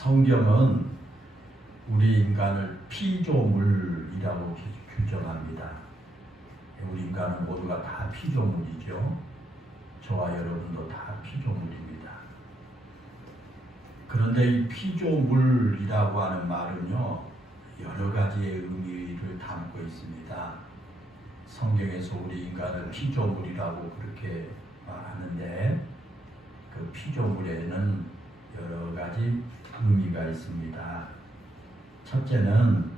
성경은 우리 인간을 피조물이라고 규정합니다. 우리 인간은 모두가 다 피조물이죠. 저와 여러분도 다 피조물입니다. 그런데 이 피조물이라고 하는 말은요, 여러 가지의 의미를 담고 있습니다. 성경에서 우리 인간을 피조물이라고 그렇게 말하는데, 그 피조물에는 여러 가지 의미가 있습니다. 첫째는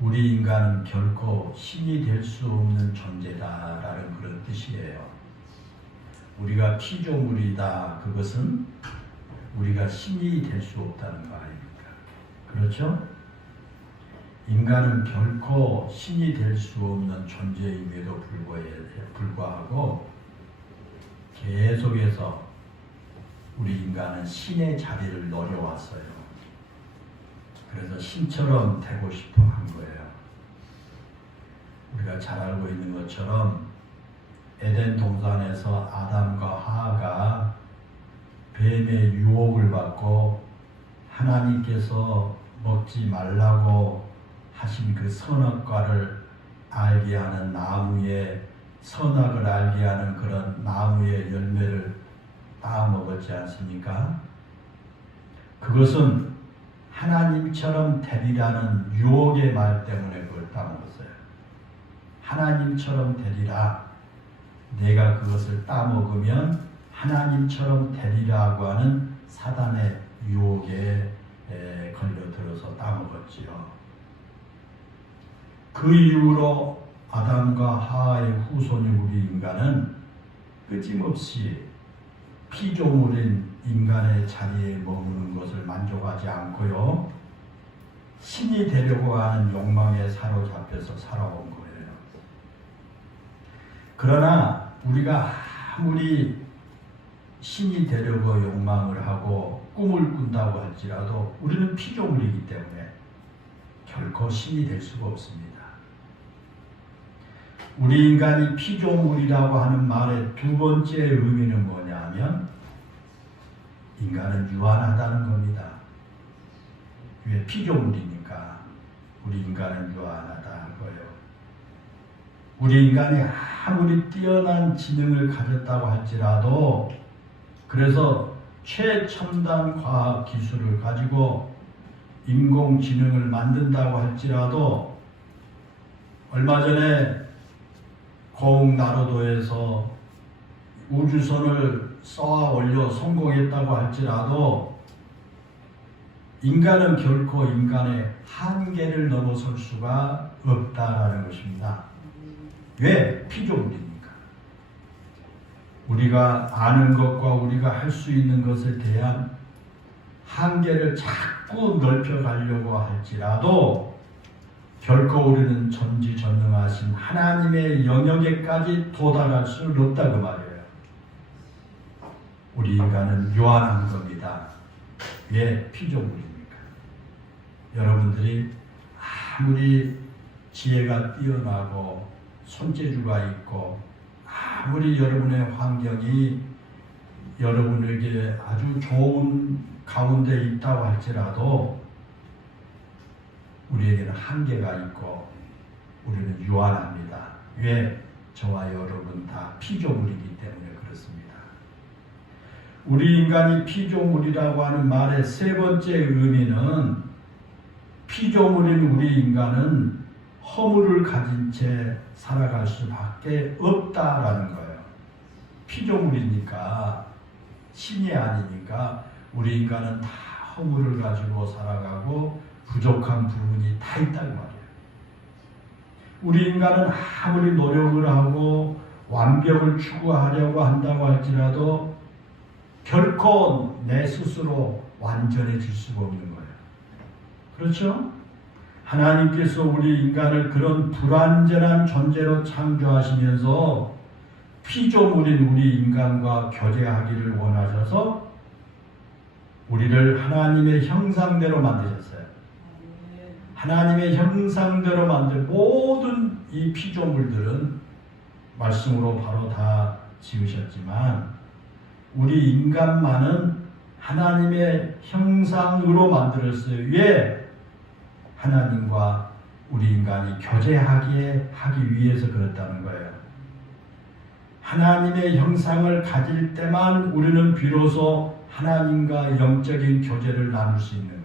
우리 인간은 결코 신이 될 수 없는 존재다라는 그런 뜻이에요. 우리가 피조물이다, 그것은 우리가 신이 될 수 없다는 거 아닙니까? 그렇죠? 인간은 결코 신이 될 수 없는 존재임에도 불구하고 계속해서 우리 인간은 신의 자리를 노려왔어요. 그래서 신처럼 되고 싶어 한 거예요. 우리가 잘 알고 있는 것처럼 에덴 동산에서 아담과 하와가 뱀의 유혹을 받고 하나님께서 먹지 말라고 하신 그 선악과를 알게 하는 나무의 선악을 알게 하는 그런 나무의 열매를 따먹었지 않습니까? 그것은 하나님처럼 되리라는 유혹의 말 때문에 그걸 따먹었어요. 하나님처럼 되리라. 내가 그것을 따먹으면 하나님처럼 되리라고 하는 사단의 유혹에 걸려들어서 따먹었지요. 그 이후로 아담과 하와의 후손인 우리 인간은 끊임없이 피조물인 인간의 자리에 머무는 것을 만족하지 않고요, 신이 되려고 하는 욕망에 사로잡혀서 살아온 거예요. 그러나 우리가 아무리 신이 되려고 욕망을 하고 꿈을 꾼다고 할지라도 우리는 피조물이기 때문에 결코 신이 될 수가 없습니다. 우리 인간이 피조물이라고 하는 말의 두 번째 의미는 뭐냐면 인간은 유한하다는 겁니다. 왜? 피조물이니까 우리 인간은 유한하다는 거예요. 우리 인간이 아무리 뛰어난 지능을 가졌다고 할지라도, 그래서 최첨단 과학 기술을 가지고 인공지능을 만든다고 할지라도, 얼마 전에 고흥나로도에서 우주선을 쏘아 올려 성공했다고 할지라도 인간은 결코 인간의 한계를 넘어설 수가 없다라는 것입니다. 왜? 피조물이니까. 우리가 아는 것과 우리가 할 수 있는 것에 대한 한계를 자꾸 넓혀가려고 할지라도 결코 우리는 전지전능하신 하나님의 영역에까지 도달할 수 없다 그 말이에요. 우리 인간은 유한한 겁니다. 왜? 피조물입니까? 여러분들이 아무리 지혜가 뛰어나고 손재주가 있고 아무리 여러분의 환경이 여러분에게 아주 좋은 가운데 있다고 할지라도 우리에게는 한계가 있고 우리는 유한합니다. 왜? 저와 여러분 다 피조물이기 때문에 그렇습니다. 우리 인간이 피조물이라고 하는 말의 세 번째 의미는 피조물인 우리 인간은 허물을 가진 채 살아갈 수밖에 없다라는 거예요. 피조물이니까, 신이 아니니까 우리 인간은 다 허물을 가지고 살아가고 부족한 부분이 다 있다는 말이에요. 우리 인간은 아무리 노력을 하고 완벽을 추구하려고 한다고 할지라도 결코 내 스스로 완전해질 수가 없는 거예요. 그렇죠? 하나님께서 우리 인간을 그런 불완전한 존재로 창조하시면서 피조물인 우리 인간과 교제하기를 원하셔서 우리를 하나님의 형상대로 만드셨어요. 하나님의 형상대로 만든 모든 이 피조물들은 말씀으로 바로 다 지으셨지만 우리 인간만은 하나님의 형상으로 만들었어요. 왜? 하나님과 우리 인간이 하기 위해서 그렇다는 거예요. 하나님의 형상을 가질 때만 우리는 비로소 하나님과 영적인 교제를 나눌 수 있는 거예요.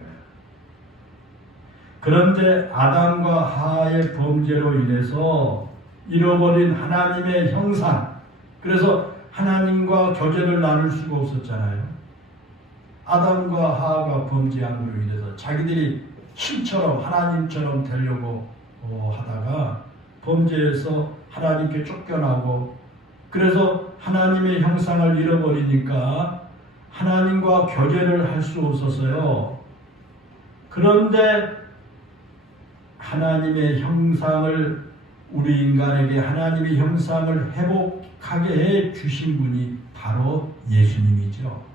그런데 아담과 하와의 범죄로 인해서 잃어버린 하나님의 형상, 그래서 하나님과 교제를 나눌 수가 없었잖아요. 아담과 하와가 범죄함으로 인해서 자기들이 신처럼 하나님처럼 되려고 하다가 범죄에서 하나님께 쫓겨나고, 그래서 하나님의 형상을 잃어버리니까 하나님과 교제를 할 수 없어서요. 그런데 하나님의 형상을, 우리 인간에게 하나님의 형상을 회복하게 해 주신 분이 바로 예수님이죠.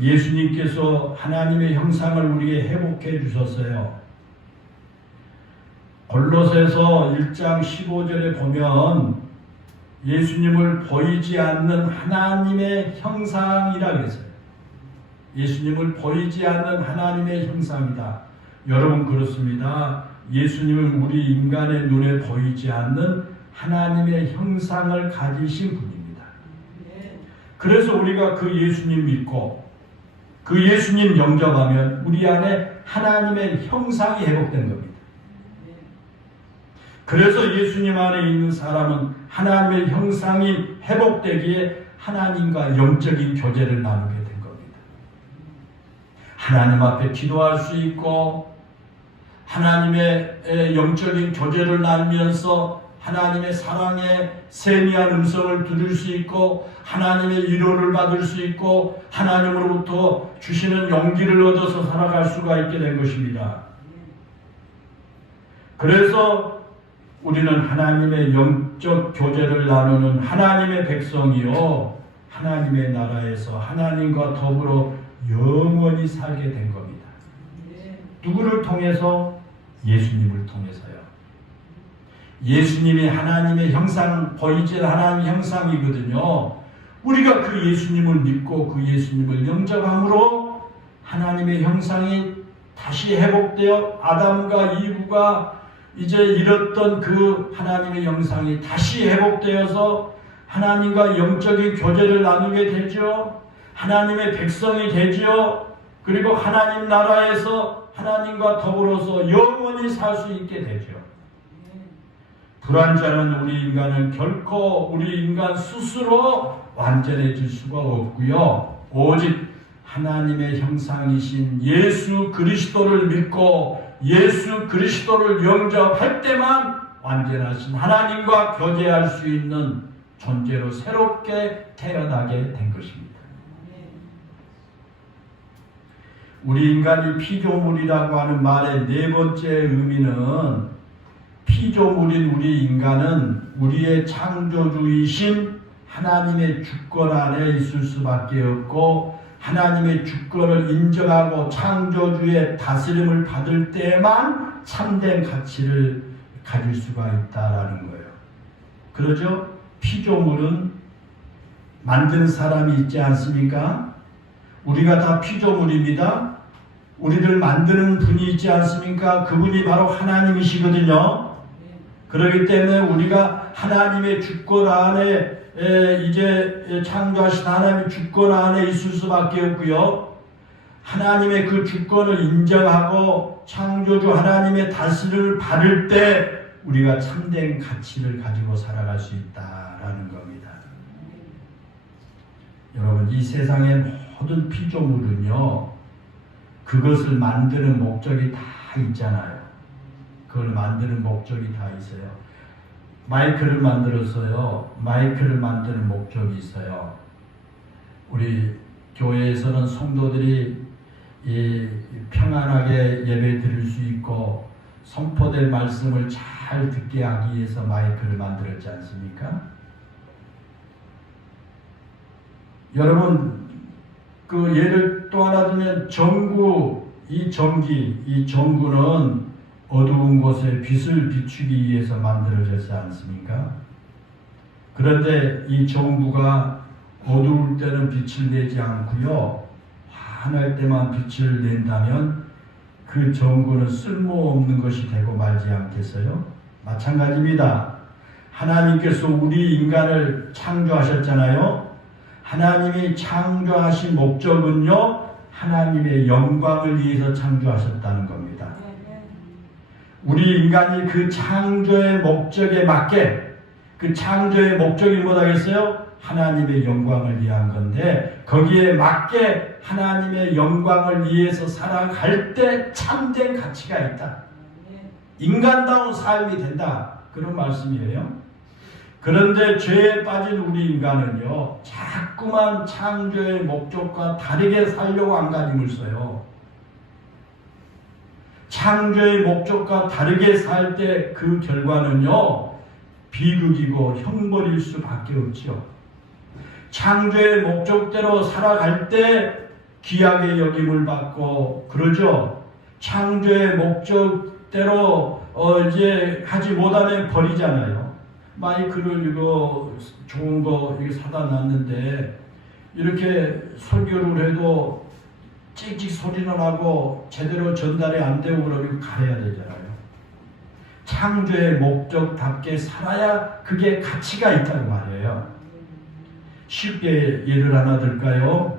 예수님께서 하나님의 형상을 우리에게 회복해 주셨어요. 골로새서 1장 15절에 보면 예수님을 보이지 않는 하나님의 형상이라고 했어요. 예수님을 보이지 않는 하나님의 형상이다. 여러분 그렇습니다. 예수님은 우리 인간의 눈에 보이지 않는 하나님의 형상을 가지신 분입니다. 그래서 우리가 그 예수님 믿고 그 예수님 영접하면 우리 안에 하나님의 형상이 회복된 겁니다. 그래서 예수님 안에 있는 사람은 하나님의 형상이 회복되기에 하나님과 영적인 교제를 나누게 된 겁니다. 하나님 앞에 기도할 수 있고 하나님의 영적인 교제를 나누면서 하나님의 사랑의 세미한 음성을 들을 수 있고 하나님의 위로를 받을 수 있고 하나님으로부터 주시는 용기를 얻어서 살아갈 수가 있게 된 것입니다. 그래서 우리는 하나님의 영적 교제를 나누는 하나님의 백성이요 하나님의 나라에서 하나님과 더불어 영원히 살게 된 겁니다. 누구를 통해서? 예수님을 통해서요. 예수님이 하나님의 형상, 보이지 않는 하나님의 형상이거든요. 우리가 그 예수님을 믿고 그 예수님을 영접함으로 하나님의 형상이 다시 회복되어 아담과 이브가 이제 잃었던 그 하나님의 형상이 다시 회복되어서 하나님과 영적인 교제를 나누게 되죠. 하나님의 백성이 되죠. 그리고 하나님 나라에서 하나님과 더불어서 영원히 살 수 있게 되죠. 불완전한 우리 인간은 결코 우리 인간 스스로 완전해질 수가 없고요. 오직 하나님의 형상이신 예수 그리스도를 믿고 예수 그리스도를 영접할 때만 완전하신 하나님과 교제할 수 있는 존재로 새롭게 태어나게 된 것입니다. 우리 인간이 피조물이라고 하는 말의 네 번째 의미는 피조물인 우리 인간은 우리의 창조주이신 하나님의 주권 안에 있을 수밖에 없고 하나님의 주권을 인정하고 창조주의 다스림을 받을 때만 참된 가치를 가질 수가 있다라는 거예요. 그러죠? 피조물은 만든 사람이 있지 않습니까? 우리가 다 피조물입니다. 우리들 만드는 분이 있지 않습니까? 그분이 바로 하나님이시거든요. 그렇기 때문에 우리가 하나님의 주권 안에 이제 창조하신 하나님의 주권 안에 있을 수밖에 없고요. 하나님의 그 주권을 인정하고 창조주 하나님의 다스림을 받을 때 우리가 참된 가치를 가지고 살아갈 수 있다라는 겁니다. 여러분, 이 세상의 모든 피조물은요, 그것을 만드는 목적이 다 있잖아요. 그걸 만드는 목적이 다 있어요. 마이크를 만들었어요. 마이크를 만드는 목적이 있어요. 우리 교회에서는 성도들이 평안하게 예배 드릴 수 있고 선포될 말씀을 잘 듣게 하기 위해서 마이크를 만들었지 않습니까? 여러분, 그 예를 또 하나 들면 전구, 이 전구는 어두운 곳에 빛을 비추기 위해서 만들어졌지 않습니까? 그런데 이 전구가 어두울 때는 빛을 내지 않고요, 환할 때만 빛을 낸다면 그 전구는 쓸모없는 것이 되고 말지 않겠어요? 마찬가지입니다. 하나님께서 우리 인간을 창조하셨잖아요. 하나님이 창조하신 목적은요, 하나님의 영광을 위해서 창조하셨다는 겁니다. 우리 인간이 그 창조의 목적에 맞게, 그 창조의 목적이 뭐라겠어요? 하나님의 영광을 위한 건데, 거기에 맞게 하나님의 영광을 위해서 살아갈 때 참된 가치가 있다. 인간다운 삶이 된다. 그런 말씀이에요. 그런데 죄에 빠진 우리 인간은요, 자꾸만 창조의 목적과 다르게 살려고 안간힘을 써요. 창조의 목적과 다르게 살 때 그 결과는요, 비극이고 형벌일 수밖에 없죠. 창조의 목적대로 살아갈 때 귀하게 여김을 받고 그러죠. 창조의 목적대로 이제 하지 못하면 버리잖아요. 마이크를 이거 좋은 거 이거 사다 놨는데 이렇게 설교를 해도 찍찍 소리는 나고 제대로 전달이 안 되고 그러면 가야 되잖아요. 창조의 목적답게 살아야 그게 가치가 있다는 말이에요. 쉽게 예를 하나 들까요?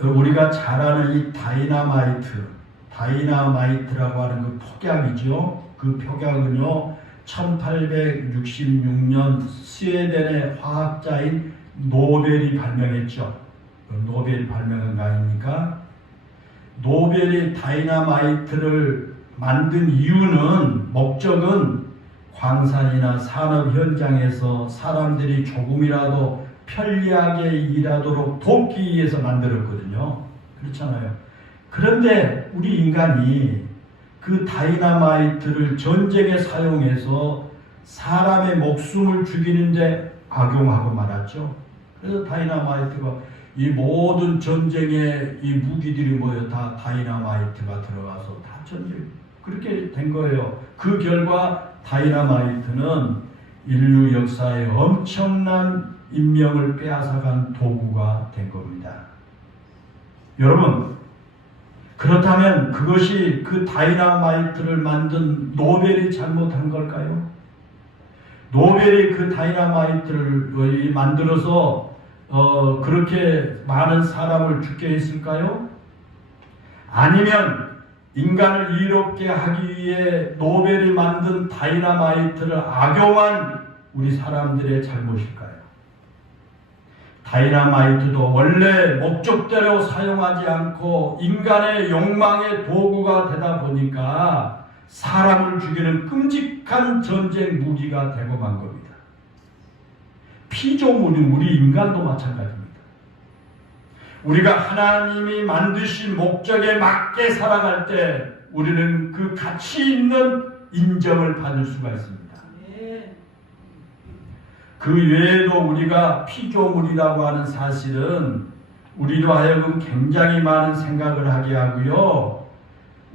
우리가 잘 아는 이 다이나마이트라고 하는 그 폭약이죠. 그 폭약은요, 1866년 스웨덴의 화학자인 노벨이 발명했죠. 노벨 발명한 거 아닙니까? 노벨이 다이나마이트를 만든 이유는, 목적은 광산이나 산업 현장에서 사람들이 조금이라도 편리하게 일하도록 돕기 위해서 만들었거든요. 그렇잖아요. 그런데 우리 인간이 그 다이나마이트를 전쟁에 사용해서 사람의 목숨을 죽이는데 악용하고 말았죠. 그래서 다이나마이트가 이 모든 전쟁에 이 무기들이 모여 다 다이나마이트가 들어가서 다 전쟁 그렇게 된 거예요. 그 결과 다이나마이트는 인류 역사에 엄청난 인명을 빼앗아간 도구가 된 겁니다. 여러분, 그렇다면 그것이 그 다이나마이트를 만든 노벨이 잘못한 걸까요? 노벨이 그 다이나마이트를 만들어서 그렇게 많은 사람을 죽게 했을까요? 아니면 인간을 이롭게 하기 위해 노벨이 만든 다이나마이트를 악용한 우리 사람들의 잘못일까요? 다이나마이트도 원래 목적대로 사용하지 않고 인간의 욕망의 도구가 되다 보니까 사람을 죽이는 끔찍한 전쟁 무기가 되고 만 겁니다. 피조물인 우리 인간도 마찬가지입니다. 우리가 하나님이 만드신 목적에 맞게 살아갈 때 우리는 그 가치 있는 인정을 받을 수가 있습니다. 그 외에도 우리가 피조물이라고 하는 사실은 우리로 하여금 굉장히 많은 생각을 하게 하고요.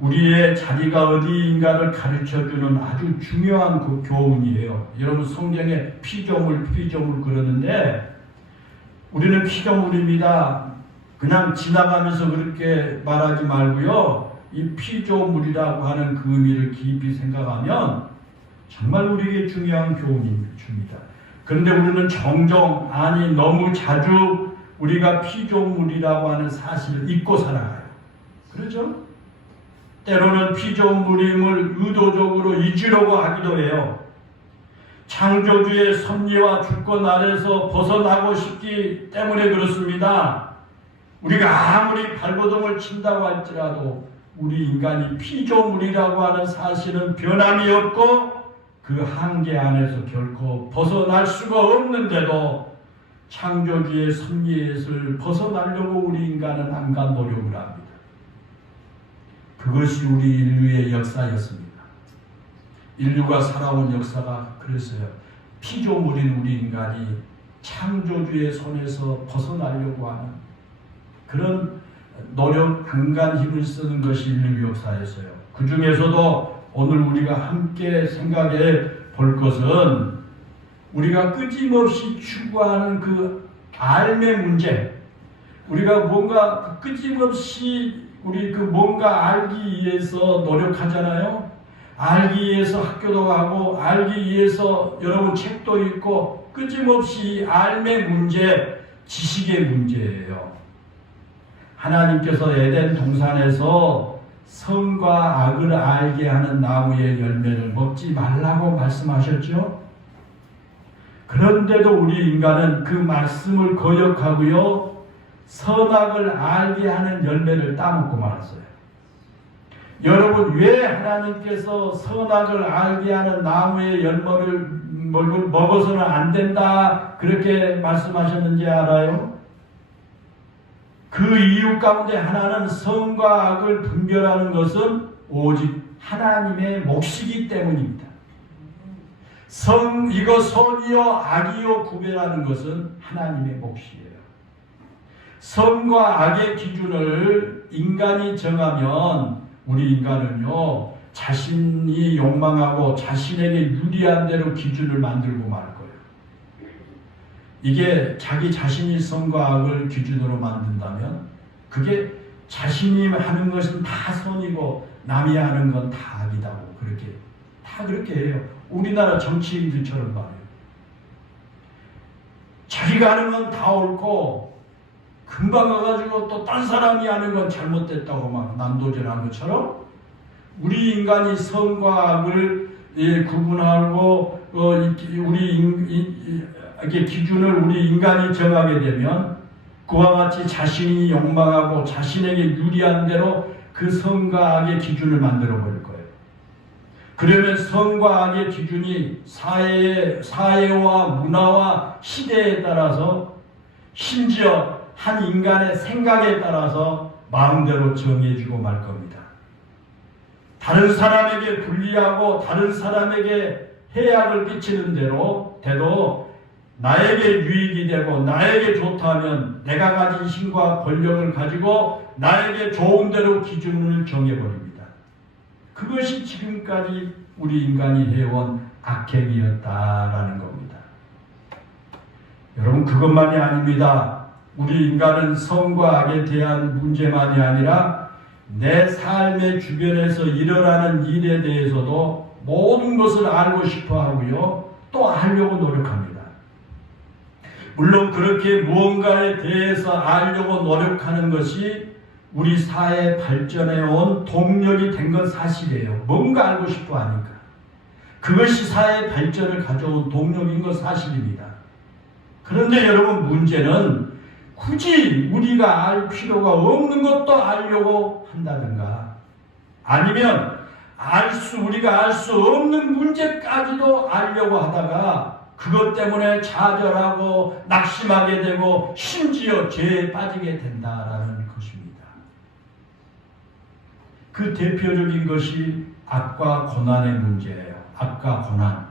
우리의 자리가 어디인가를 가르쳐주는 아주 중요한 그 교훈이에요. 여러분 성경에 피조물 그러는데 우리는 피조물입니다. 그냥 지나가면서 그렇게 말하지 말고요. 이 피조물이라고 하는 그 의미를 깊이 생각하면 정말 우리에게 중요한 교훈입니다. 그런데 우리는 종종 너무 자주 우리가 피조물이라고 하는 사실을 잊고 살아가요. 그렇죠? 때로는 피조물임을 의도적으로 잊으려고 하기도 해요. 창조주의 섭리와 주권 아래서 벗어나고 싶기 때문에 그렇습니다. 우리가 아무리 발버둥을 친다고 할지라도 우리 인간이 피조물이라고 하는 사실은 변함이 없고 그 한계 안에서 결코 벗어날 수가 없는데도 창조주의 섭리에서 벗어나려고 우리 인간은 안간 노력을 합니다. 그것이 우리 인류의 역사였습니다. 인류가 살아온 역사가 그랬어요. 피조물인 우리 인간이 창조주의 손에서 벗어나려고 하는 그런 노력, 안간 힘을 쓰는 것이 인류 역사였어요. 그 중에서도 오늘 우리가 함께 생각해 볼 것은 우리가 끊임없이 추구하는 그 삶의 문제, 우리가 뭔가 끊임없이 우리 뭔가 알기 위해서 노력하잖아요. 알기 위해서 학교도 가고, 알기 위해서 여러분 책도 읽고, 끊임없이 삶의 문제, 지식의 문제예요. 하나님께서 에덴 동산에서 선과 악을 알게 하는 나무의 열매를 먹지 말라고 말씀하셨죠. 그런데도 우리 인간은 그 말씀을 거역하고요, 선악을 알게 하는 열매를 따먹고 말았어요. 여러분, 왜 하나님께서 선악을 알게 하는 나무의 열매를 먹어서는 안 된다 그렇게 말씀하셨는지 알아요? 그 이유 가운데 하나는 선과 악을 분별하는 것은 오직 하나님의 몫이기 때문입니다. 이거 선이요 악이요 구별하는 것은 하나님의 몫이에요. 선과 악의 기준을 인간이 정하면 우리 인간은요, 자신이 욕망하고 자신에게 유리한 대로 기준을 만들고 말 거예요. 이게 자기 자신이 선과 악을 기준으로 만든다면 그게 자신이 하는 것은 다 선이고 남이 하는 건 다 악이다고 그렇게 해요. 우리나라 정치인들처럼 말해요. 자기가 하는 건 다 옳고 금방 가가지고 또 딴 사람이 하는 건 잘못됐다고 막 난도질하는 것처럼 우리 인간이 선과 악을 구분하고 이렇게 기준을 우리 인간이 정하게 되면 그와 같이 자신이 욕망하고 자신에게 유리한 대로 그 선과 악의 기준을 만들어 버릴 거예요. 그러면 선과 악의 기준이 사회와 문화와 시대에 따라서 심지어 한 인간의 생각에 따라서 마음대로 정해지고 말 겁니다. 다른 사람에게 불리하고 다른 사람에게 해악을 끼치는 대로 나에게 유익이 되고 나에게 좋다면 내가 가진 힘과 권력을 가지고 나에게 좋은 대로 기준을 정해버립니다. 그것이 지금까지 우리 인간이 해온 악행이었다라는 겁니다. 여러분, 그것만이 아닙니다. 우리 인간은 선과 악에 대한 문제만이 아니라 내 삶의 주변에서 일어나는 일에 대해서도 모든 것을 알고 싶어 하고요, 또 알려고 노력합니다. 물론 그렇게 무언가에 대해서 알려고 노력하는 것이 우리 사회 발전에 온 동력이 된 건 사실이에요. 뭔가 알고 싶어 하니까. 그것이 사회 발전을 가져온 동력인 건 사실입니다. 그런데 여러분, 문제는 굳이 우리가 알 필요가 없는 것도 알려고 한다든가, 아니면 우리가 알 수 없는 문제까지도 알려고 하다가 그것 때문에 좌절하고 낙심하게 되고 심지어 죄에 빠지게 된다라는 것입니다. 그 대표적인 것이 악과 고난의 문제예요. 악과 고난.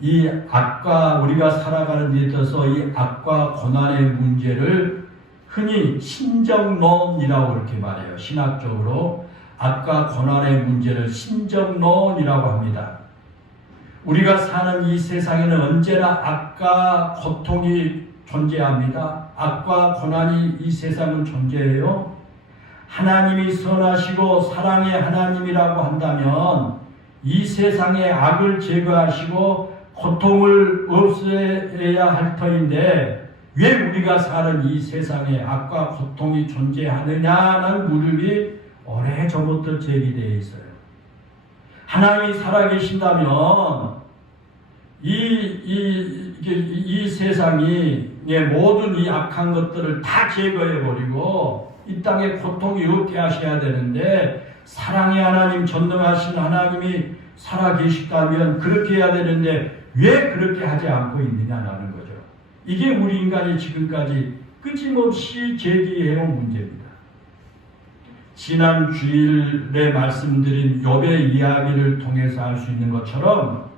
이 악과 우리가 살아가는 데 있어서 이 악과 고난의 문제를 흔히 신정론이라고 그렇게 말해요. 신학적으로 악과 고난의 문제를 신정론이라고 합니다. 우리가 사는 이 세상에는 언제나 악과 고통이 존재합니다. 악과 고난이 이 세상은 존재해요. 하나님이 선하시고 사랑의 하나님이라고 한다면 이 세상의 악을 제거하시고 고통을 없애야 할 터인데 왜 우리가 사는 이 세상에 악과 고통이 존재하느냐는 물음이 오래전부터 제기되어 있어요. 하나님이 살아계신다면 이 세상이 모든 이 악한 것들을 다 제거해버리고 이 땅에 고통이 없게 하셔야 되는데, 사랑의 하나님, 전능하신 하나님이 살아계시다면 그렇게 해야 되는데 왜 그렇게 하지 않고 있느냐라는 거죠. 이게 우리 인간이 지금까지 끊임없이 제기해온 문제입니다. 지난 주일에 말씀드린 욥의 이야기를 통해서 알 수 있는 것처럼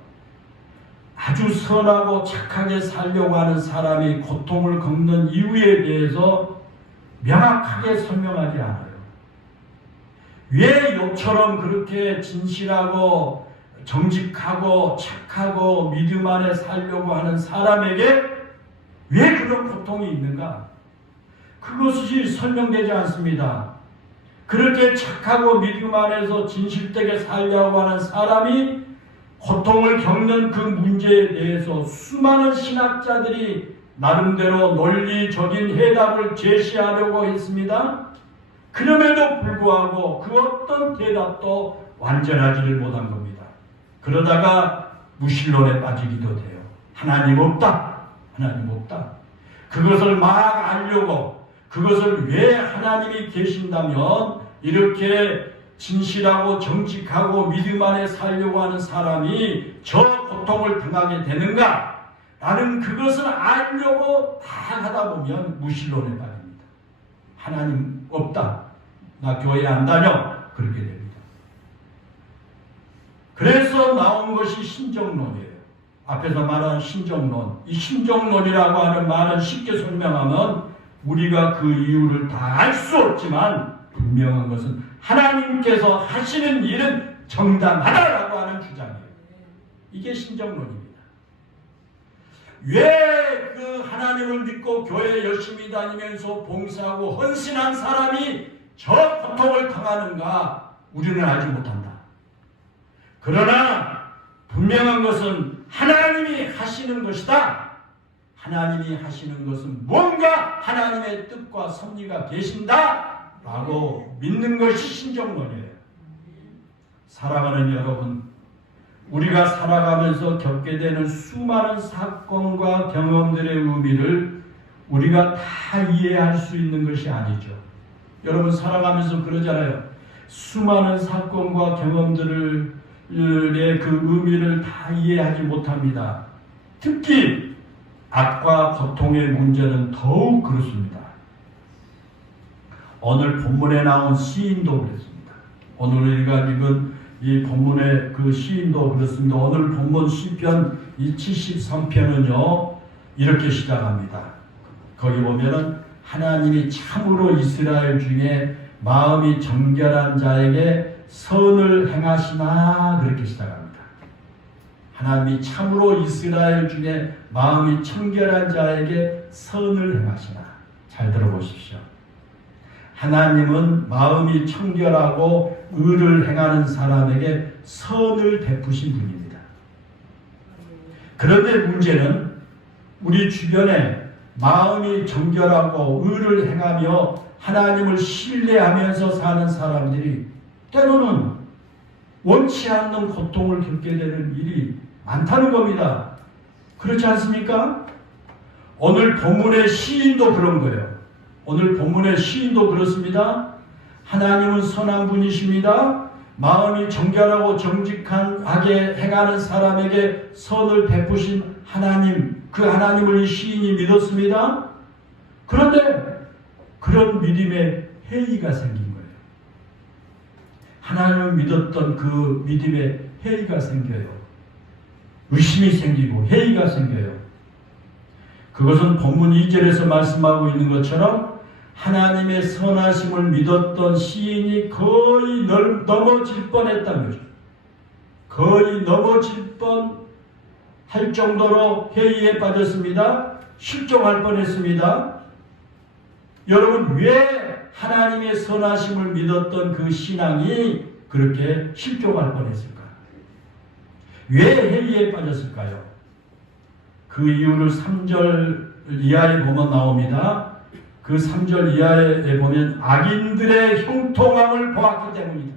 아주 선하고 착하게 살려고 하는 사람이 고통을 겪는 이유에 대해서 명확하게 설명하지 않아요. 왜 욥처럼 그렇게 진실하고 정직하고 착하고 믿음 안에 살려고 하는 사람에게 왜 그런 고통이 있는가? 그것이 설명되지 않습니다. 그렇게 착하고 믿음 안에서 진실되게 살려고 하는 사람이 고통을 겪는 그 문제에 대해서 수많은 신학자들이 나름대로 논리적인 해답을 제시하려고 했습니다. 그럼에도 불구하고 그 어떤 대답도 완전하지를 못한 겁니다. 그러다가 무신론에 빠지기도 돼요. 하나님 없다. 하나님 없다. 그것을 막 알려고, 그것을 왜 하나님이 계신다면 이렇게 진실하고 정직하고 믿음 안에 살려고 하는 사람이 저 고통을 당하게 되는가? 라는 그것을 알려고 다 하다 보면 무신론에 빠집니다. 하나님 없다. 나 교회 안 다녀. 그렇게 됩니다. 그래서 나온 것이 신정론이에요. 앞에서 말한 신정론. 이 신정론이라고 하는 말은 쉽게 설명하면 우리가 그 이유를 다 알 수 없지만 분명한 것은 하나님께서 하시는 일은 정당하다라고 하는 주장이에요. 이게 신정론입니다. 왜 그 하나님을 믿고 교회 열심히 다니면서 봉사하고 헌신한 사람이 저 고통을 당하는가 우리는 알지 못한다. 그러나 분명한 것은 하나님이 하시는 것이다. 하나님이 하시는 것은 뭔가 하나님의 뜻과 섭리가 계신다 라고 믿는 것이 신정론이에요. 사랑하는 여러분, 우리가 살아가면서 겪게 되는 수많은 사건과 경험들의 의미를 우리가 다 이해할 수 있는 것이 아니죠. 여러분 살아가면서 그러잖아요. 수많은 사건과 경험들의 그 의미를 다 이해하지 못합니다. 특히 악과 고통의 문제는 더욱 그렇습니다. 오늘 본문에 나온 시인도 그랬습니다. 오늘 우리가 읽은 이 본문의 그 시인도 그렇습니다. 오늘 본문 시편 73편은요 이렇게 시작합니다. 거기 보면은 하나님이 참으로 이스라엘 중에 마음이 정결한 자에게 선을 행하시나 그렇게 시작합니다. 하나님이 참으로 이스라엘 중에 마음이 청결한 자에게 선을 행하시나. 잘 들어보십시오. 하나님은 마음이 청결하고 의를 행하는 사람에게 선을 베푸신 분입니다. 그런데 문제는 우리 주변에 마음이 정결하고 의를 행하며 하나님을 신뢰하면서 사는 사람들이 때로는 원치 않는 고통을 겪게 되는 일이 많다는 겁니다. 그렇지 않습니까? 오늘 본문의 시인도 그런 거예요. 오늘 본문의 시인도 그렇습니다. 하나님은 선한 분이십니다. 마음이 정결하고 정직하게 행하는 사람에게 선을 베푸신 하나님, 그 하나님을 이 시인이 믿었습니다. 그런데 그런 믿음에 해이가 생긴 거예요. 하나님을 믿었던 그 믿음에 해이가 생겨요. 의심이 생기고 해이가 생겨요. 그것은 본문 2절에서 말씀하고 있는 것처럼 하나님의 선하심을 믿었던 시인이 거의 넘어질 뻔했다는 거죠. 거의 넘어질 뻔할 정도로 해이에 빠졌습니다. 실종할 뻔했습니다. 여러분 왜 하나님의 선하심을 믿었던 그 신앙이 그렇게 실종할 뻔했을까? 왜 해이에 빠졌을까요? 그 이유를 3절 이하에 보면 나옵니다. 그 3절 이하에 보면 악인들의 형통함을 보았기 때문이다.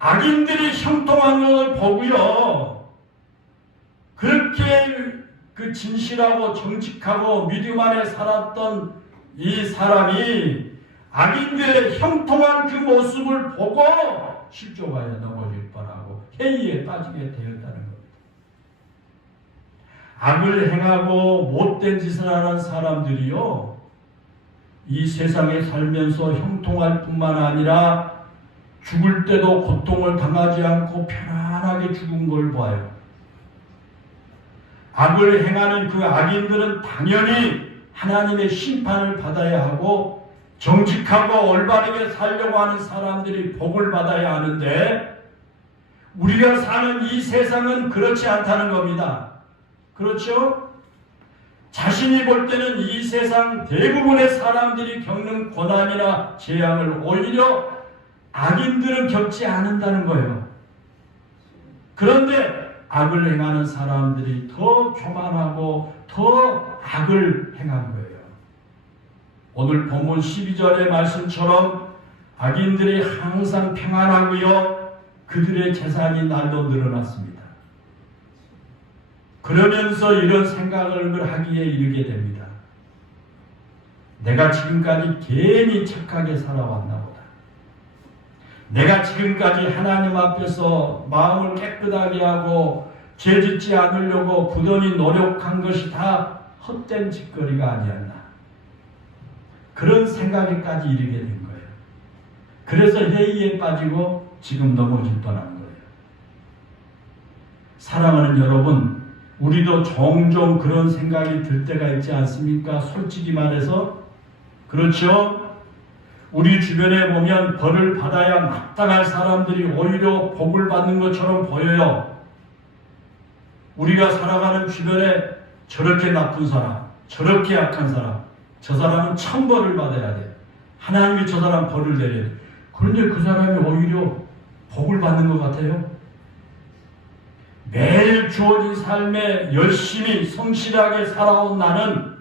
악인들이 형통한 것을 보고요. 그렇게 그 진실하고 정직하고 믿음 안에 살았던 이 사람이 악인들의 형통한 그 모습을 보고 실족하여 넘어질 뻔하고 해이에 빠지게 되었다는 겁니다. 악을 행하고 못된 짓을 하는 사람들이요, 이 세상에 살면서 형통할 뿐만 아니라 죽을 때도 고통을 당하지 않고 편안하게 죽은 걸 봐요. 악을 행하는 그 악인들은 당연히 하나님의 심판을 받아야 하고 정직하고 올바르게 살려고 하는 사람들이 복을 받아야 하는데 우리가 사는 이 세상은 그렇지 않다는 겁니다. 그렇죠? 자신이 볼 때는 이 세상 대부분의 사람들이 겪는 고난이나 재앙을 오히려 악인들은 겪지 않는다는 거예요. 그런데 악을 행하는 사람들이 더 교만하고 더 악을 행한 거예요. 오늘 본문 12절의 말씀처럼 악인들이 항상 평안하고요, 그들의 재산이 날로 늘어났습니다. 그러면서 이런 생각을 하기에 이르게 됩니다. 내가 지금까지 괜히 착하게 살아왔나 보다. 내가 지금까지 하나님 앞에서 마음을 깨끗하게 하고 죄짓지 않으려고 부단히 노력한 것이 다 헛된 짓거리가 아니었나. 그런 생각에까지 이르게 된 거예요. 그래서 회의에 빠지고 지금 넘어질 뻔한 거예요. 사랑하는 여러분, 우리도 종종 그런 생각이 들 때가 있지 않습니까? 솔직히 말해서. 그렇죠? 우리 주변에 보면 벌을 받아야 마땅할 사람들이 오히려 복을 받는 것처럼 보여요. 우리가 살아가는 주변에 저렇게 나쁜 사람, 저렇게 약한 사람, 저 사람은 천벌을 받아야 돼. 하나님이 저 사람 벌을 내려야 돼. 그런데 그 사람이 오히려 복을 받는 것 같아요. 매일 주어진 삶에 열심히 성실하게 살아온 나는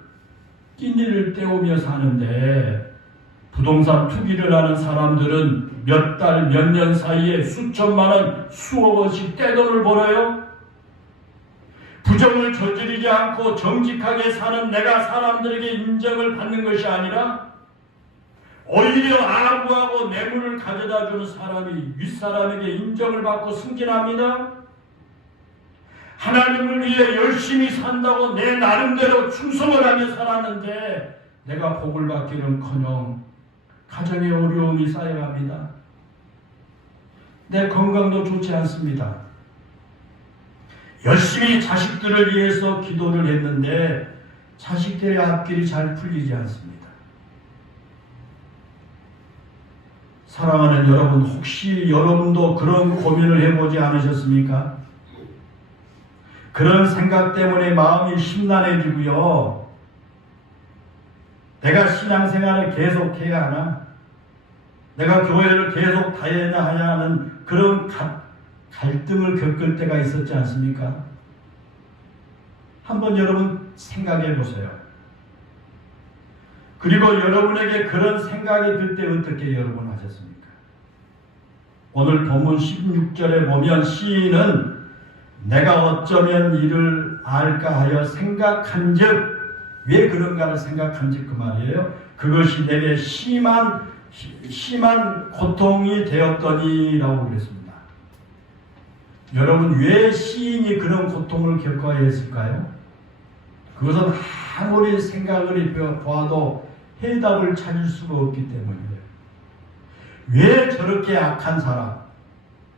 끼니를 때우며 사는데, 부동산 투기를 하는 사람들은 몇 달, 몇 년 사이에 수천만 원, 수억 원씩 떼돈을 벌어요. 부정을 저지르지 않고 정직하게 사는 내가 사람들에게 인정을 받는 것이 아니라 오히려 아부하고 뇌물을 가져다주는 사람이 윗사람에게 인정을 받고 승진합니다. 하나님을 위해 열심히 산다고 내 나름대로 충성을 하며 살았는데 내가 복을 받기는커녕 가정에 어려움이 쌓여갑니다. 내 건강도 좋지 않습니다. 열심히 자식들을 위해서 기도를 했는데 자식들의 앞길이 잘 풀리지 않습니다. 사랑하는 여러분, 혹시 여러분도 그런 고민을 해보지 않으셨습니까? 그런 생각 때문에 마음이 심란해지고요. 내가 신앙생활을 계속해야 하나? 내가 교회를 계속 다녀야 하는 그런 갈등을 겪을 때가 있었지 않습니까? 한번 여러분 생각해 보세요. 그리고 여러분에게 그런 생각이 들 때 어떻게 여러분 하셨습니까? 오늘 본문 16절에 보면 시인은 내가 어쩌면 이를 알까 하여 생각한즉, 왜 그런가를 생각한즉 그 말이에요. 그것이 내게 심한 고통이 되었더니라고 그랬습니다. 여러분, 왜 시인이 그런 고통을 겪어야 했을까요? 그것은 아무리 생각을 해봐도 해답을 찾을 수가 없기 때문이에요. 왜 저렇게 악한 사람,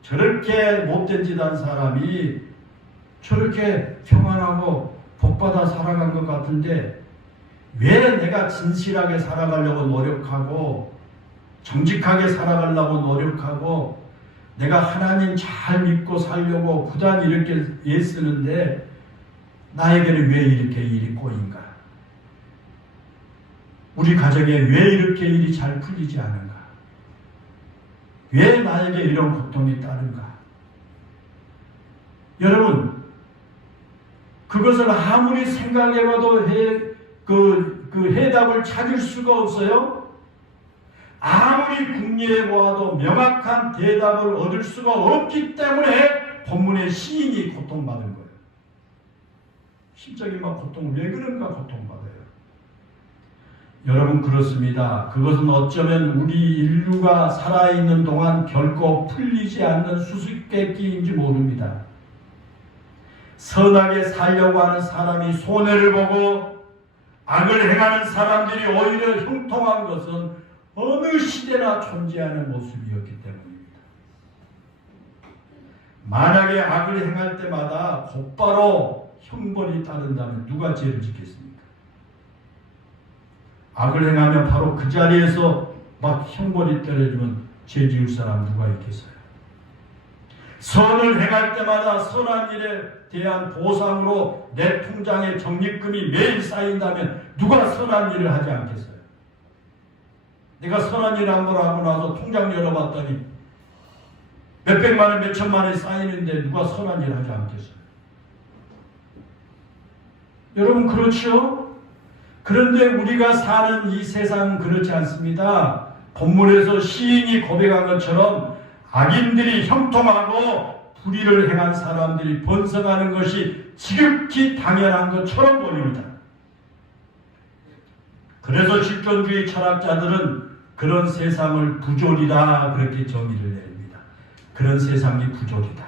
저렇게 못된 짓 한 사람이 저렇게 평안하고 복받아 살아간 것 같은데 왜 내가 진실하게 살아가려고 노력하고 정직하게 살아가려고 노력하고 내가 하나님 잘 믿고 살려고 부단히 이렇게 애쓰는데 나에게는 왜 이렇게 일이 꼬인가? 우리 가정에 왜 이렇게 일이 잘 풀리지 않은가? 왜 나에게 이런 고통이 따른가? 여러분, 그것을 아무리 생각해봐도 그 해답을 찾을 수가 없어요. 아무리 궁리해보아도 명확한 대답을 얻을 수가 없기 때문에 본문의 시인이 고통받은 거예요. 심적인 고통을 왜 그런가 고통받아요. 여러분, 그렇습니다. 그것은 어쩌면 우리 인류가 살아있는 동안 결코 풀리지 않는 수수께끼인지 모릅니다. 선하게 살려고 하는 사람이 손해를 보고 악을 행하는 사람들이 오히려 형통한 것은 어느 시대나 존재하는 모습이었기 때문입니다. 만약에 악을 행할 때마다 곧바로 형벌이 따른다면 누가 죄를 짓겠습니까? 악을 행하면 바로 그 자리에서 막 형벌이 떨어지면 죄 지을 사람 누가 있겠어요? 선을 행할 때마다 선한 일에 대한 보상으로 내 통장에 적립금이 매일 쌓인다면 누가 선한 일을 하지 않겠어요? 내가 선한 일 한 번 하고 나서 통장 열어봤더니 몇백만 원, 몇천만 원이 쌓이는데 누가 선한 일 하지 않겠어요? 여러분 그렇죠? 그런데 우리가 사는 이 세상은 그렇지 않습니다. 본문에서 시인이 고백한 것처럼 악인들이 형통하고 불의를 행한 사람들이 번성하는 것이 지극히 당연한 것처럼 보입니다. 그래서 실존주의 철학자들은 그런 세상을 부조리다 그렇게 정의를 내립니다. 그런 세상이 부조리다.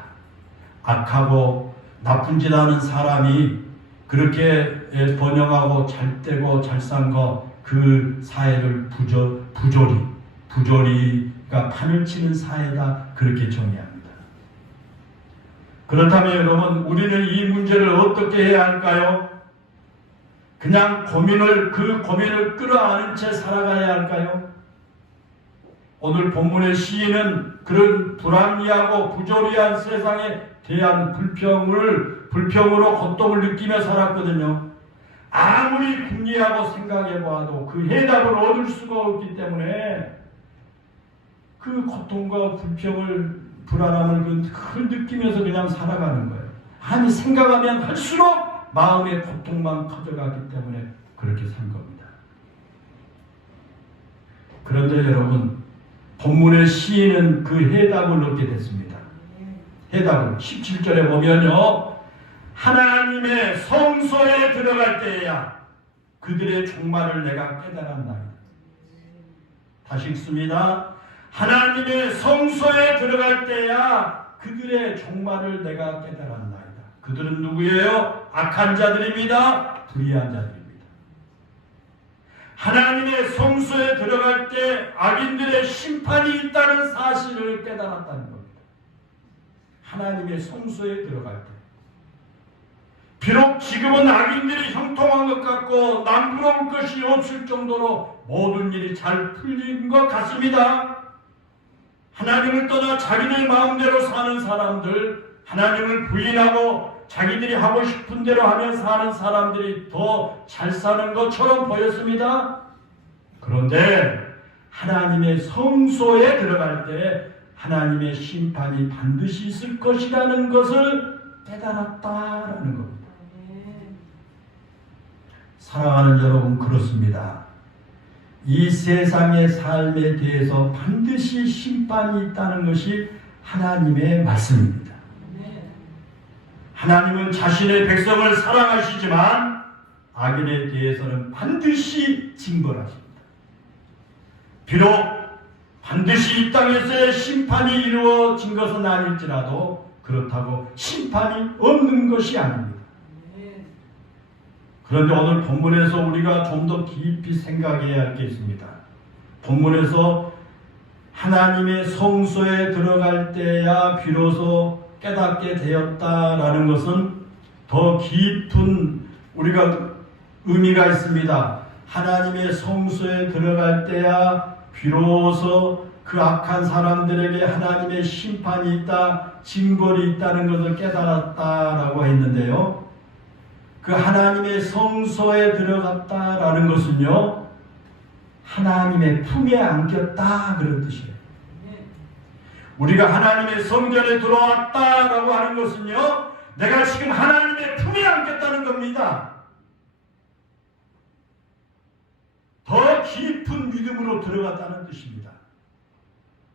악하고 나쁜 짓 하는 사람이 그렇게 번영하고 잘 되고 잘 산 거 그 사회를 부조리가 판을 치는 사회다 그렇게 정의합니다. 그렇다면 여러분 우리는 이 문제를 어떻게 해야 할까요? 그냥 그 고민을 끌어안은 채 살아가야 할까요? 오늘 본문의 시인은 그런 불합리하고 부조리한 세상에 대한 불평으로 고통을 느끼며 살았거든요. 아무리 궁리하고 생각해봐도 그 해답을 얻을 수가 없기 때문에 그 고통과 불안함을 느끼면서 그냥 살아가는 거예요. 아니 생각하면 할수록 마음의 고통만 커져가기 때문에 그렇게 산 겁니다. 그런데 여러분 본문의 시인은 그 해답을 얻게 됐습니다. 해답을 17절에 보면요. 하나님의 성소에 들어갈 때야 그들의 종말을 내가 깨달았나이다. 다시 읽습니다. 하나님의 성소에 들어갈 때야 그들의 종말을 내가 깨달았나이다. 그들은 누구예요? 악한 자들입니다. 불의한 자들입니다. 하나님의 성소에 들어갈 때 악인들의 심판이 있다는 사실을 깨달았다는 겁니다. 하나님의 성소에 들어갈 때 비록 지금은 악인들이 형통한 것 같고 남부러울 것이 없을 정도로 모든 일이 잘 풀린 것 같습니다. 하나님을 떠나 자기들 마음대로 사는 사람들, 하나님을 부인하고 자기들이 하고 싶은 대로 하며 사는 사람들이 더 잘 사는 것처럼 보였습니다. 그런데 하나님의 성소에 들어갈 때 하나님의 심판이 반드시 있을 것이라는 것을 깨달았다라는 겁니다. 사랑하는 여러분 그렇습니다. 이 세상의 삶에 대해서 반드시 심판이 있다는 것이 하나님의 말씀입니다. 하나님은 자신의 백성을 사랑하시지만 악인에 대해서는 반드시 징벌하십니다. 비록 반드시 이 땅에서의 심판이 이루어진 것은 아닐지라도 그렇다고 심판이 없는 것이 아닙니다. 그런데 오늘 본문에서 우리가 좀 더 깊이 생각해야 할 게 있습니다. 본문에서 하나님의 성소에 들어갈 때야 비로소 깨닫게 되었다라는 것은 더 깊은 우리가 의미가 있습니다. 하나님의 성소에 들어갈 때야 비로소 그 악한 사람들에게 하나님의 심판이 있다, 징벌이 있다는 것을 깨달았다라고 했는데요. 그 하나님의 성소에 들어갔다라는 것은요, 하나님의 품에 안겼다 그런 뜻이에요. 우리가 하나님의 성전에 들어왔다라고 하는 것은요, 내가 지금 하나님의 품에 안겼다는 겁니다. 더 깊은 믿음으로 들어갔다는 뜻입니다.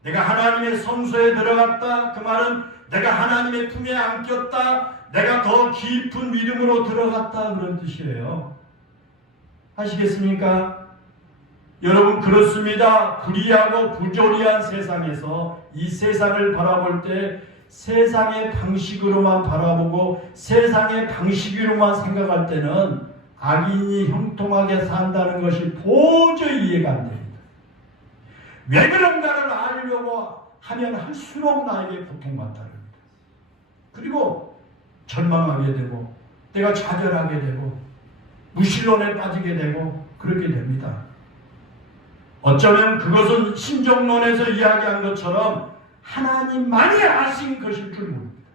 내가 하나님의 성소에 들어갔다, 그 말은 내가 하나님의 품에 안겼다, 내가 더 깊은 믿음으로 들어갔다 그런 뜻이에요. 아시겠습니까? 여러분 그렇습니다. 불의하고 부조리한 세상에서 이 세상을 바라볼 때 세상의 방식으로만 바라보고 세상의 방식으로만 생각할 때는 악인이 형통하게 산다는 것이 도저히 이해가 안 됩니다. 왜 그런가를 알려고 하면 할수록 나에게 고통받다는 겁니다. 그리고 절망하게 되고 내가 좌절하게 되고 무신론에 빠지게 되고 그렇게 됩니다. 어쩌면 그것은 신정론에서 이야기한 것처럼 하나님만이 하신 것일 줄 모릅니다.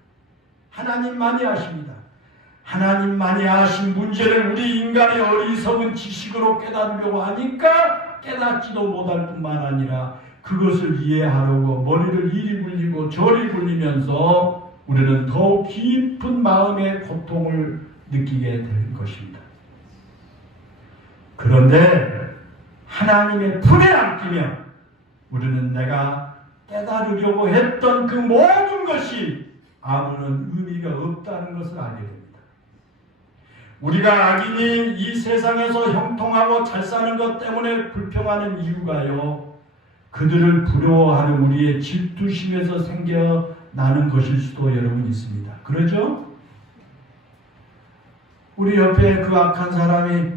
하나님만이 하십니다. 하나님만이 하신 문제를 우리 인간의 어리석은 지식으로 깨달으려고 하니까 깨닫지도 못할 뿐만 아니라 그것을 이해하려고 머리를 이리 굴리고 저리 굴리면서 우리는 더욱 깊은 마음의 고통을 느끼게 될 것입니다. 그런데 하나님의 품에 안기면 우리는 내가 깨달으려고 했던 그 모든 것이 아무런 의미가 없다는 것을 알게 됩니다. 우리가 악인이 이 세상에서 형통하고 잘 사는 것 때문에 불평하는 이유가요, 그들을 부러워하는 우리의 질투심에서 생겨나는 것일 수도 여러분 있습니다. 그러죠? 우리 옆에 그 악한 사람이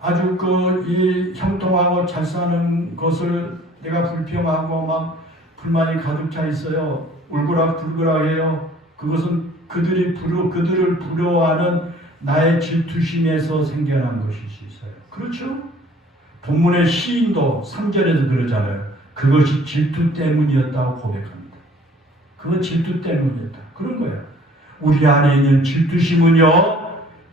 아주 이 형통하고 잘 사는 것을 내가 불평하고 막 불만이 가득 차 있어요. 울그락불그락해요. 그것은 그들을 부러워하는 나의 질투심에서 생겨난 것일 수 있어요. 그렇죠? 본문의 시인도 3절에도 그러잖아요. 그것이 질투 때문이었다고 고백합니다. 그건 질투 때문이었다. 그런 거예요. 우리 안에 있는 질투심은요,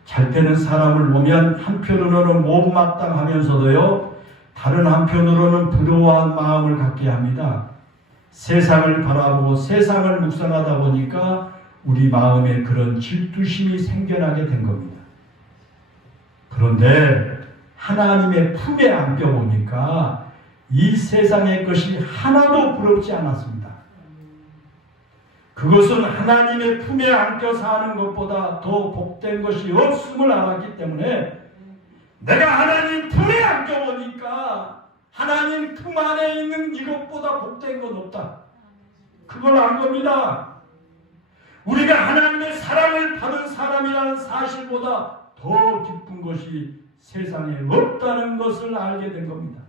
잘 되는 사람을 보면 한편으로는 못마땅하면서도요, 다른 한편으로는 부러워한 마음을 갖게 합니다. 세상을 바라보고 세상을 묵상하다 보니까 우리 마음에 그런 질투심이 생겨나게 된 겁니다. 그런데 하나님의 품에 안겨보니까 이 세상의 것이 하나도 부럽지 않았습니다. 그것은 하나님의 품에 안겨 사는 것보다 더 복된 것이 없음을 알았기 때문에 내가 하나님 품에 안겨보니까 하나님 품 안에 있는 이것보다 복된 건 없다. 그걸 안 겁니다. 우리가 하나님의 사랑을 받은 사람이라는 사실보다 더 기쁜 것이 세상에 없다는 것을 알게 된 겁니다.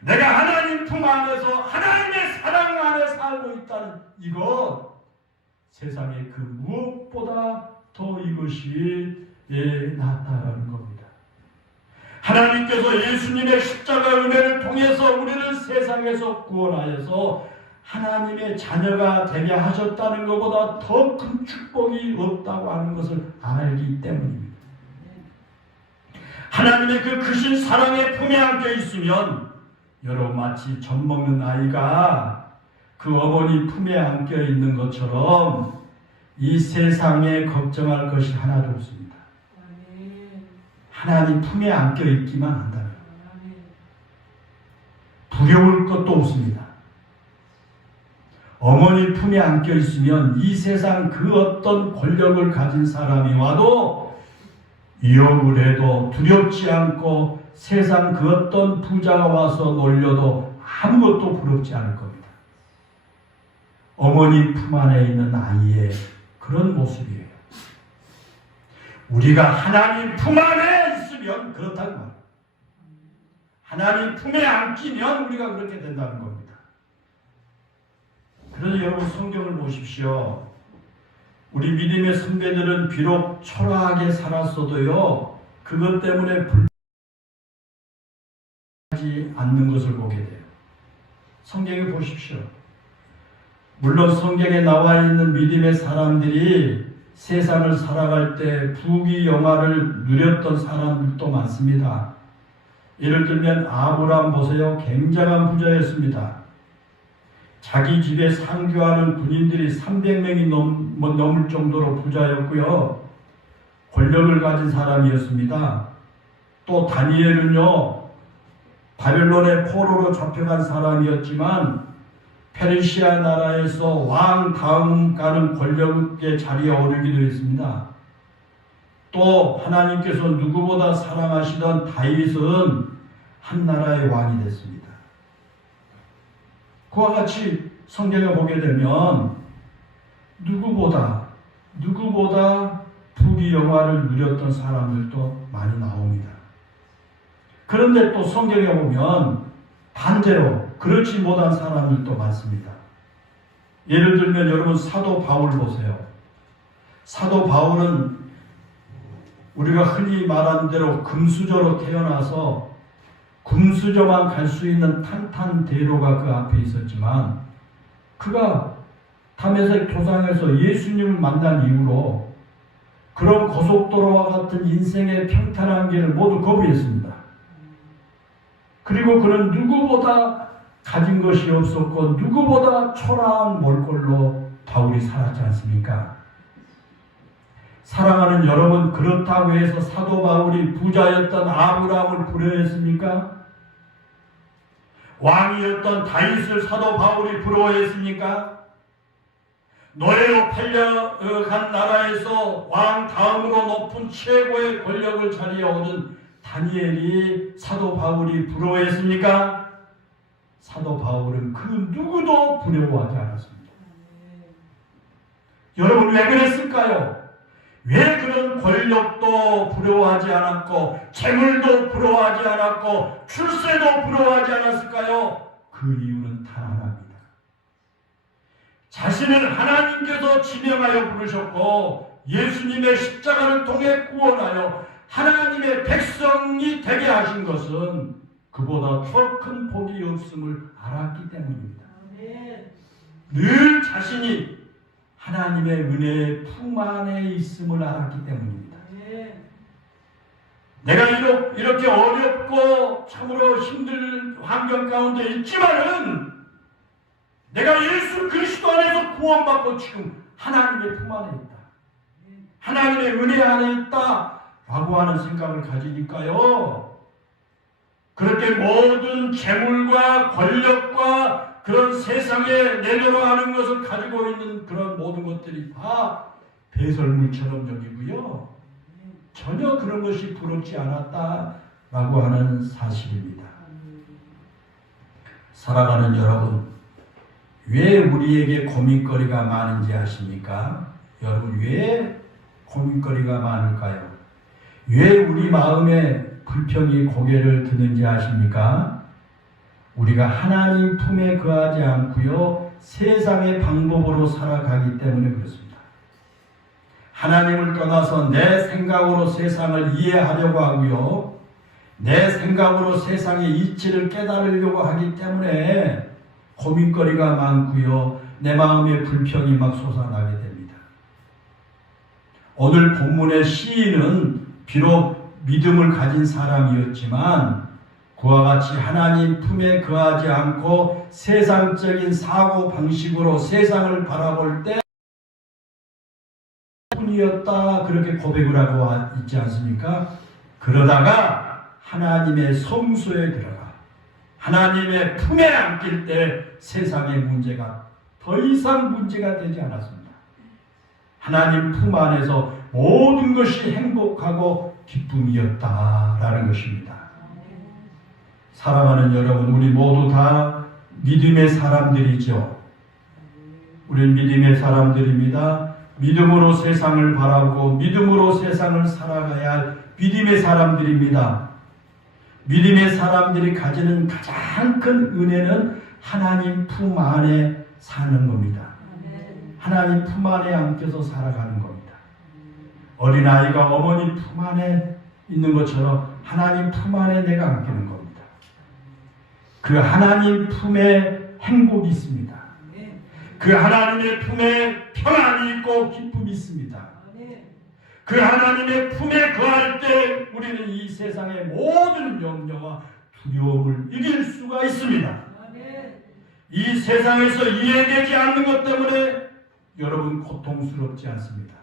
내가 하나님 품 안에서 하나님의 사랑 안에 살고 있다는 이것, 세상에 그 무엇보다 더 이것이 낫다라는 겁니다. 하나님께서 예수님의 십자가 은혜를 통해서 우리를 세상에서 구원하여서 하나님의 자녀가 되게 하셨다는 것보다 더 큰 축복이 없다고 하는 것을 알기 때문입니다. 하나님의 그 크신 사랑의 품에 안겨 있으면 여러분 마치 젖 먹는 아이가 그 어머니 품에 안겨 있는 것처럼 이 세상에 걱정할 것이 하나도 없습니다. 하나님 품에 안겨 있기만 한다면 두려울 것도 없습니다. 어머니 품에 안겨 있으면 이 세상 그 어떤 권력을 가진 사람이 와도 위협을 해도 두렵지 않고 세상 그 어떤 부자가 와서 놀려도 아무것도 부럽지 않을 겁니다. 어머니 품 안에 있는 아이의 그런 모습이에요. 우리가 하나님 품 안에 있으면 그렇다는 말이에요. 하나님 품에 안기면 우리가 그렇게 된다는 겁니다. 그래서 여러분 성경을 보십시오. 우리 믿음의 선배들은 비록 초라하게 살았어도요, 그것 때문에 불하지 않는 것을 보게 돼요. 성경에 보십시오. 물론 성경에 나와 있는 믿음의 사람들이 세상을 살아갈 때 부귀영화를 누렸던 사람들도 많습니다. 예를 들면 아브라함 보세요. 굉장한 부자였습니다. 자기 집에 상주하는 군인들이 300명이 넘을 정도로 부자였고요. 권력을 가진 사람이었습니다. 또 다니엘은요, 바벨론의 포로로 잡혀간 사람이었지만 페르시아 나라에서 왕 다음 가는 권력의 자리에 오르기도 했습니다. 또 하나님께서 누구보다 사랑하시던 다윗은 한 나라의 왕이 됐습니다. 그와 같이 성경에 보게 되면 누구보다 부귀영화를 누렸던 사람들도 많이 나옵니다. 그런데 또 성경에 보면 반대로 그렇지 못한 사람들도 많습니다. 예를 들면 여러분 사도 바울 보세요. 사도 바울은 우리가 흔히 말하는 대로 금수저로 태어나서 금수저만 갈 수 있는 탄탄대로가 그 앞에 있었지만 그가 담에색 도상에서 예수님을 만난 이후로 그런 고속도로와 같은 인생의 평탄한 길을 모두 거부했습니다. 그리고 그는 누구보다 가진 것이 없었고 누구보다 초라한 몰골로 바울이 살았지 않습니까? 사랑하는 여러분, 그렇다고 해서 사도 바울이 부자였던 아브라함을 부러워했습니까? 왕이었던 다윗을 사도 바울이 부러워했습니까? 노예로 팔려간 나라에서 왕 다음으로 높은 최고의 권력을 자리에 얻은 다니엘이 사도 바울이 부러워했습니까? 사도 바울은 그 누구도 부러워하지 않았습니다. 여러분, 왜 그랬을까요? 왜 그런 권력도 부러워하지 않았고 재물도 부러워하지 않았고 출세도 부러워하지 않았을까요? 그 이유는 단 하나입니다. 자신을 하나님께서 지명하여 부르셨고 예수님의 십자가를 통해 구원하여 하나님의 백성이 되게 하신 것은 그보다 더 큰 복이 없음을 알았기 때문입니다. 늘 자신이 하나님의 은혜의 품 안에 있음을 알았기 때문입니다. 내가 이렇게 어렵고 참으로 힘든 환경 가운데 있지만은 내가 예수 그리스도 안에서 구원받고 지금 하나님의 품 안에 있다. 하나님의 은혜 안에 있다. 라고 하는 생각을 가지니까요. 그렇게 모든 재물과 권력과 그런 세상에 내놓으라는 것을 가지고 있는 그런 모든 것들이 다 배설물처럼 여기고요. 전혀 그런 것이 부럽지 않았다라고 하는 사실입니다. 사랑하는 여러분, 왜 우리에게 고민거리가 많은지 아십니까? 여러분, 왜 고민거리가 많을까요? 왜 우리 마음에 불평이 고개를 드는지 아십니까? 우리가 하나님 품에 거하지 않고요, 세상의 방법으로 살아가기 때문에 그렇습니다. 하나님을 떠나서 내 생각으로 세상을 이해하려고 하고요, 내 생각으로 세상의 이치를 깨달으려고 하기 때문에 고민거리가 많고요, 내 마음에 불평이 막 솟아나게 됩니다. 오늘 본문의 시인은 비록 믿음을 가진 사람이었지만 그와 같이 하나님 품에 거하지 않고 세상적인 사고 방식으로 세상을 바라볼 때 뿐이었다, 그렇게 고백을 하고 있지 않습니까? 그러다가 하나님의 성소에 들어가 하나님의 품에 안길 때 세상의 문제가 더 이상 문제가 되지 않았습니다. 하나님 품 안에서 모든 것이 행복하고 기쁨이었다라는 것입니다. 사랑하는 여러분, 우리 모두 다 믿음의 사람들이죠. 우리는 믿음의 사람들입니다. 믿음으로 세상을 바라고 믿음으로 세상을 살아가야 할 믿음의 사람들입니다. 믿음의 사람들이 가지는 가장 큰 은혜는 하나님 품 안에 사는 겁니다. 하나님 품 안에 안겨서 살아가는 겁니다. 어린아이가 어머니 품 안에 있는 것처럼 하나님 품 안에 내가 안기는 겁니다. 그 하나님 품에 행복이 있습니다. 그 하나님의 품에 평안이 있고 기쁨이 있습니다. 그 하나님의 품에 거할 때 우리는 이 세상의 모든 염려와 두려움을 이길 수가 있습니다. 이 세상에서 이해되지 않는 것 때문에 여러분 고통스럽지 않습니다.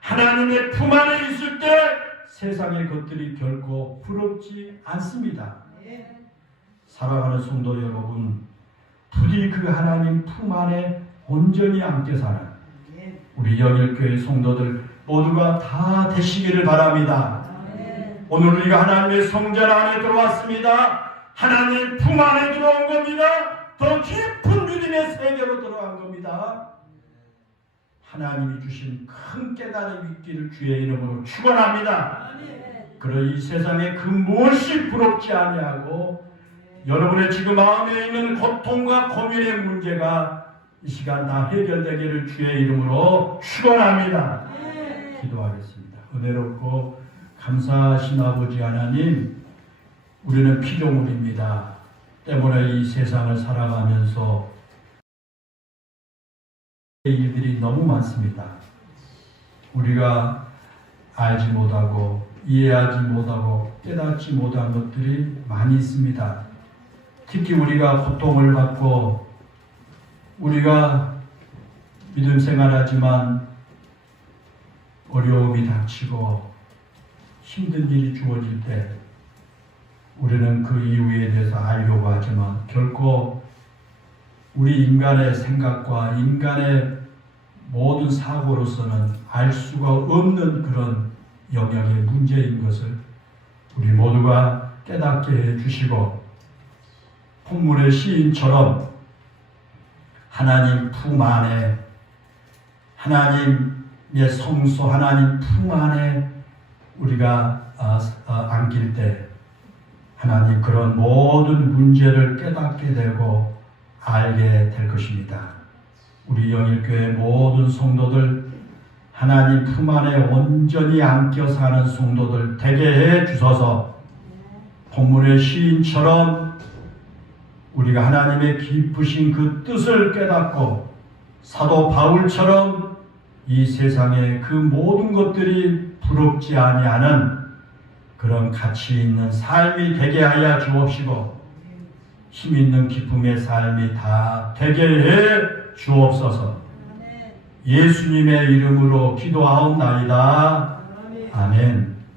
하나님의 품 안에 있을 때 세상의 것들이 결코 부럽지 않습니다. 사랑하는 성도 여러분, 부디 그 하나님 품 안에 온전히 함께 사는 우리 영일교회 성도들 모두가 다 되시기를 바랍니다. 오늘 우리가 하나님의 성전 안에 들어왔습니다. 하나님 품 안에 들어온 겁니다. 더 깊은 믿음의 세계로 들어간 겁니다. 하나님이 주신 큰 깨달음이 있기를 주의 이름으로 축원합니다. 그러 이 세상에 그 무엇이 부럽지 아니하고 여러분의 지금 마음에 있는 고통과 고민의 문제가 이 시간 다 해결되기를 주의 이름으로 축원합니다. 기도하겠습니다. 은혜롭고 감사하신 아버지 하나님, 우리는 피조물입니다. 때문에 이 세상을 살아가면서 일들이 너무 많습니다. 우리가 알지 못하고 이해하지 못하고 깨닫지 못한 것들이 많이 있습니다. 특히 우리가 고통을 받고 우리가 믿음 생활하지만 어려움이 닥치고 힘든 일이 주어질 때 우리는 그 이유에 대해서 알려고 하지만 결코 우리 인간의 생각과 인간의 모든 사고로서는 알 수가 없는 그런 영역의 문제인 것을 우리 모두가 깨닫게 해주시고 본문의 시인처럼 하나님 품 안에 하나님의 성소 하나님 품 안에 우리가 안길 때 하나님 그런 모든 문제를 깨닫게 되고 알게 될 것입니다. 우리 영일교회 모든 성도들 하나님 품 안에 온전히 안겨 사는 성도들 되게 해 주소서. 본문의 시인처럼 우리가 하나님의 기쁘신 그 뜻을 깨닫고 사도 바울처럼 이 세상의 그 모든 것들이 부럽지 아니하는 그런 가치 있는 삶이 되게 하여 주옵시고 힘 있는 기쁨의 삶이 다 되게 해 주옵소서. 예수님의 이름으로 기도하옵나이다. 아멘.